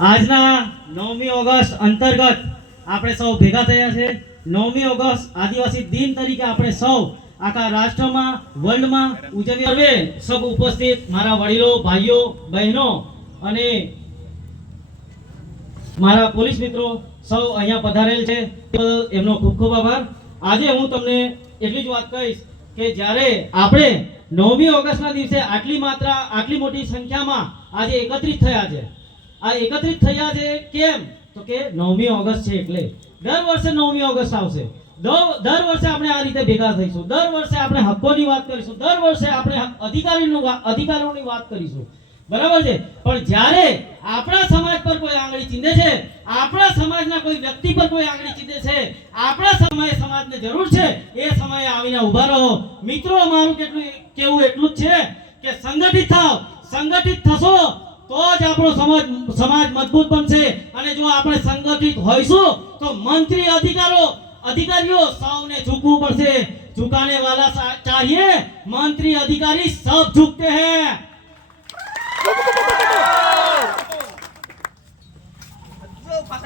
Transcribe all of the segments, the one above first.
આજના 9મી ઓગસ્ટ અંતર્ગત આપણે સૌ ભેગા થયા છે। 9મી ઓગસ્ટ આદિવાસી દિન તરીકે આપણે સૌ આખા રાષ્ટ્રમાં વર્લ્ડમાં ઉજવી સર્વે સબ ઉપસ્થિત મારા વડીલો ભાઈઓ બહેનો અને મારા પોલીસ મિત્રો સૌ અહીંયા પધારેલ છે, એમનો ખૂબ ખૂબ આભાર। આજે હું તમને એટલી જ વાત કહીશ કે જ્યારે આપણે 9મી ઓગસ્ટના દિવસે આટલી મોટી સંખ્યામાં આજે એકત્રિત થયા છે। આ એકત્રિત થયા છે કેમ? તો કે 9મી ઓગસ્ટ છે એટલે દર વર્ષે 9મી ઓગસ્ટ આવશે, દર વર્ષે આપણે આ રીતે ભેગા થઈશું, દર વર્ષે આપણે હક્કોની વાત કરીશું, દર વર્ષે આપણે અધિકારોની વાત કરીશું, બરાબર છે। પણ જ્યારે આપણા સમાજ પર કોઈ આંગળી ચીંધે છે, આપણા સમાજના કોઈ વ્યક્તિ પર કોઈ આંગળી ચીંધે છે, આપણા સમાજને જરૂર છે, એ સમયે આવીને ઊભા રહો। મિત્રો, મારું કેવું એટલું જ છે કે સંગઠિત થશો તો જ આપણો સમાજ મજબૂત બનશે। અને જો આપણે સંગઠિત હોઈશું તો મંત્રી अधिकारियों સૌને ઝૂકવું પડશે। झुकाने वाला चाहिए, मंत्री अधिकारी सब झुकते हैं।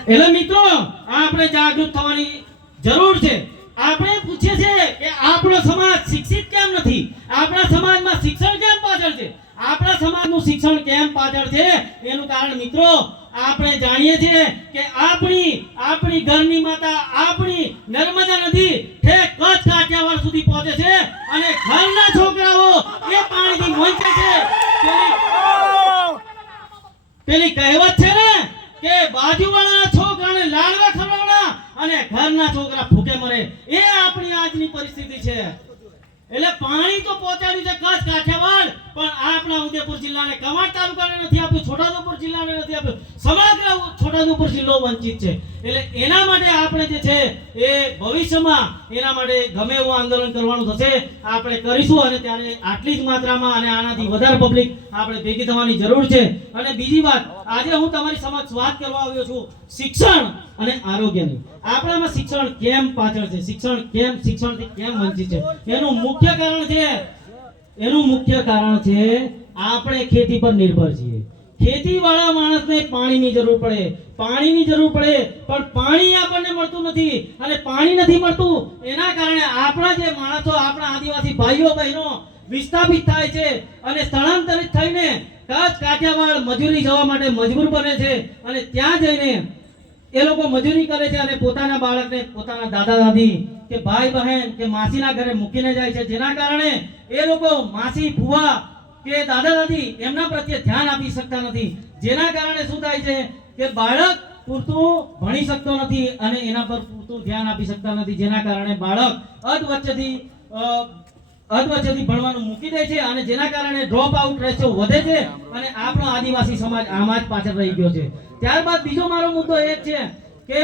એટલે મિત્રો, આપણે જાગૃત થવાની જરૂર છે। આપણે પૂછીએ છીએ કે આપણો સમાજ શિક્ષિત કેમ નથી, આપણા સમાજમાં શિક્ષણ કેમ પાછળ છે, આપણા સમાજનું શિક્ષણ કેમ પાછળ છે? એનું કારણ મિત્રો આપણે જાણીએ છીએ કે આપણી ઘરની માતા આપણી નર્મદા નદી ઠેક કચ્છ કાઠિયાવાડ સુધી પહોંચે છે અને ઘરના છોકરાઓ એ પાણીથી વંચે છે। પેલી કહેવત છે ને કે બાજુવાળાના છોકરાને લાડવા ખવડાવવાના અને ઘરના છોકરા ભૂખે મરે, એ આપણી આજની પરિસ્થિતિ છે। એટલે પાણી તો પહોંચાડ્યું છે કચ્છ કાઠિયાવાડ, પણ આપણા ઉદયપુર જિલ્લાને કવાંટ તાલુકાને નથી આપ્યું, છોટાઉદેપુર જિલ્લાને નથી આપ્યું, સમગ્ર છોટાઉદેપુર જિલ્લો વંચિત છે। એટલે એના માટે આપણે જે છે એ ભવિષ્યમાં એના માટે ગમે એવું આંદોલન કરવાનું થશે, આપણે કરીશું। અને ત્યારે આટલી જ માત્રામાં અને આનાથી વધારે પબ્લિક આપણે ભેગી થવાની જરૂર છે। અને બીજી વાત, આજે હું તમારી સમક્ષ વાત કરવા આવ્યો છું શિક્ષણ અને આરોગ્યની। આપણામાં શિક્ષણ કેમ પાછળ છે, શિક્ષણથી કેમ વંચિત છે? એનું મુખ્ય કારણ છે આપણે ખેતી પર નિર્ભર છીએ। ખેતીવાળા માણસને પાણીની જરૂર પડે, પણ પાણી આપણને મળતું નથી, અને પાણી નથી મળતું એના કારણે આપણા જે માણસો, આપણા આદિવાસી ભાઈઓ બહેનો વિસ્થાપિત થાય છે અને સ્થળાંતરિત થઈને કચ્છ કાઠિયાવાડ મજૂરી જવા માટે મજબૂર બને છે। અને ત્યાં જઈને એ લોકો મજૂરી કરે છે અને પોતાના બાળકને પોતાના દાદા દાદી કે ભાઈ બહેન કે માસીના ઘરે મૂકીને જાય છે, જેના કારણે એ લોકો માસી ફુવા કે દાદા દાદી એમના પ્રત્યે ધ્યાન આપી શકતા નથી। જેના કારણે શું થાય છે કે બાળક પૂરતું ભણી શકતો નથી અને એના પર પૂરતું ધ્યાન આપી શકતા નથી, જેના કારણે બાળક અધવચ્ચેથી ભણવાનું મૂકી દે છે અને જેના કારણે ડ્રોપ આઉટ રેશિયો વધે છે અને આપણો આદિવાસી સમાજ આમાં જ પાછળ રહી ગયો છે। ત્યારબાદ બીજો મારો મુદ્દો એ છે કે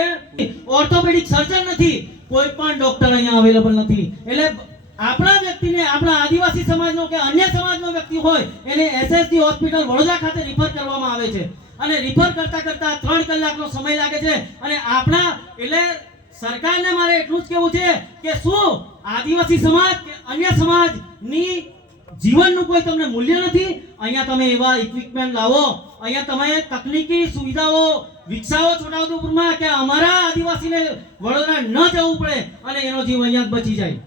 ઓર્થોપેડિક સર્જન નથી, કોઈ પણ ડોક્ટર અહીંયા અવેલેબલ નથી। એટલે આપણા વ્યક્તિને, આપણા આદિવાસી સમાજનો કે અન્ય સમાજનો વ્યક્તિ હોય એને એસએસજી હોસ્પિટલ વડોદરા ખાતે રિફર કરવામાં આવે છે અને રિફર કરતા 3 કલાકનો સમય લાગે છે। અને એટલે સરકારને મારે એટલું જ કહેવું છે કે શું આદિવાસી સમાજ કે અન્ય સમાજની જીવનનું કોઈ તમને મૂલ્ય નથી? અહીંયા તમે એવા ઇક્વિપમેન્ટ લાવો, અહીંયા તમે તકનીકી સુવિધાઓ વિકસાવો છોટાઉદેપુરમાં કે અમારા આદિવાસીને વડોદરા ન જવું પડે અને એનો જીવ અહીંયા જ બચી જાય।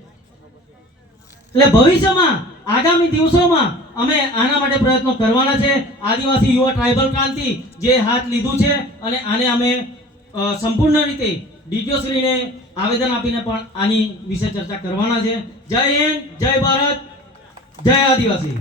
એટલે ભવિષ્યમાં આગામી દિવસોમાં અમે આના માટે પ્રયત્નો કરવાના છે। આદિવાસી યુવા ટ્રાઇબલ ક્રાંતિ જે હાથ લીધું છે અને આને અમે સંપૂર્ણ રીતે ડીટીઓ શ્રીને આવેદન આપીને પણ આની વિશે ચર્ચા કરવાના છે। જય હિન્દ, જય ભારત, જય આદિવાસી।